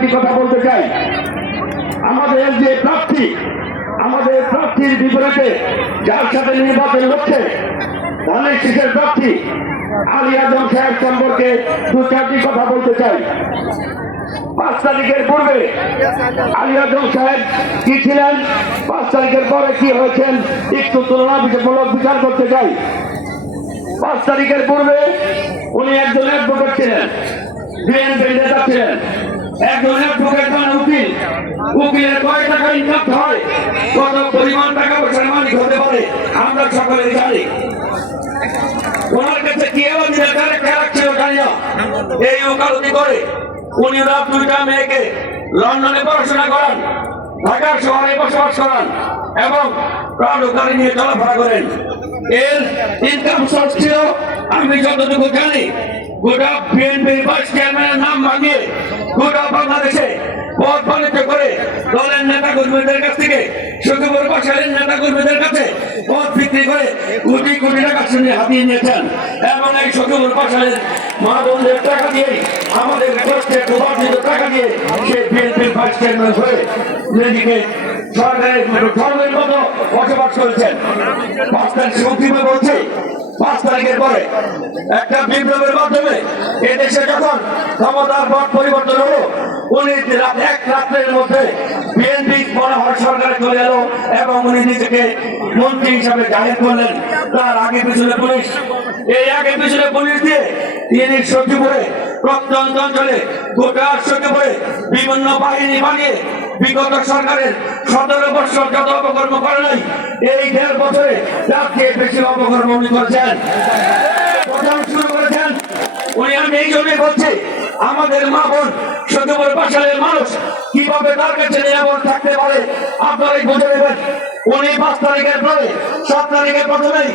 একটি কথা বলতে চাই। আমাদের যে প্রার্থী, আমাদের প্রার্থীর বিপরীতে যার সাথে নির্বাচন হচ্ছে ধানের শীষের প্রার্থী আলী আজম সাহেব সম্পর্কে দু চারটি কথা বলতে চাই। 5 তারিখের পূর্বে আলী আজম সাহেব কি ছিলেন, 5 তারিখের পরে কি হয়েছেন একটু তুলনামূলক বিচার করতে চাই। 5 তারিখের পূর্বে উনি একজন অ্যাডভোকেট ছিলেন, বিএনপির নেতা ছিলেন। একজন অ্যাডভোকেট মানে উকিল, উকিলের কয় টাকা ইনকাম হয়, কত পরিমাণ টাকা পয়সার মালিক হতে পারে আমরা সকলে জানি। ওনার কাছে কি অধিকার ছিল জানি না, এই ওকালতি করে উনি রাত 2টা মেয়েকে লন্ডনে পড়াশোনা করান, ঢাকার শহরে বসবাস করান এবং প্রাণ গাড়ি নিয়ে চলাফেরা করেন। এর ইনকাম সোর্স ছিল আমি যতটুকু জানি গোটা বিএনপির ভাইস চেয়ারম্যানের নাম ভাঙিয়ে গোটা বাংলাদেশে পথ বাণিজ্য করে দলের নেতা কর্মীদের কাছ থেকে সখীপুর বাসারের নেতা কর্মীদের কাছে পথ বিক্রি করে কোটি কোটি টাকা শুনে হাতিয়ে নিয়েছেন এবং এই সখীপুর বাসারের মা বোনদের টাকা দিয়ে আমাদের কষ্টের উপার্জিত টাকা দিয়ে সে বিএনপির ভাইস চেয়ারম্যান হয়ে নিজেকে সরকারের ধর্মের মতো বসবাস করেছেন। 5 তারিখ সংক্ষিপ্ত বলছি, 5 তারিখের পরে একটা বিপ্লবের মাধ্যমে এদেশে যখন ক্ষমতার পথ পরিবর্তন হলো, উনি এক রাত্রের মধ্যে বিএনপি মনোহর সরকারে চলে এলো এবং উনি নিজেকে মন্ত্রী হিসাবে জাহির করলেন। তার আগে পিছনে পুলিশ, এই আগে পিছনে পুলিশ দিয়ে তিনি সখীপুরে প্রত্যন্ত অঞ্চলে গোটা সখীপুরে বিভিন্ন বাহিনী বানিয়ে বিগত সরকারের 17 বছর যত অপকর্ম করে নাই এই 1.5 বছরে তার চেয়ে বেশি অপকর্ম উনি করেছেন, শুরু করেছেন উনি। আমি এই জন্যই বলছি আমাদের মা বোন সখীপুর বাসারের মানুষ কিভাবে তার কাছে নিরাপদ থাকতে পারে আপনারাই বুঝে নেবেন। উনি 5 তারিখের পরে 7 তারিখের প্রথমেই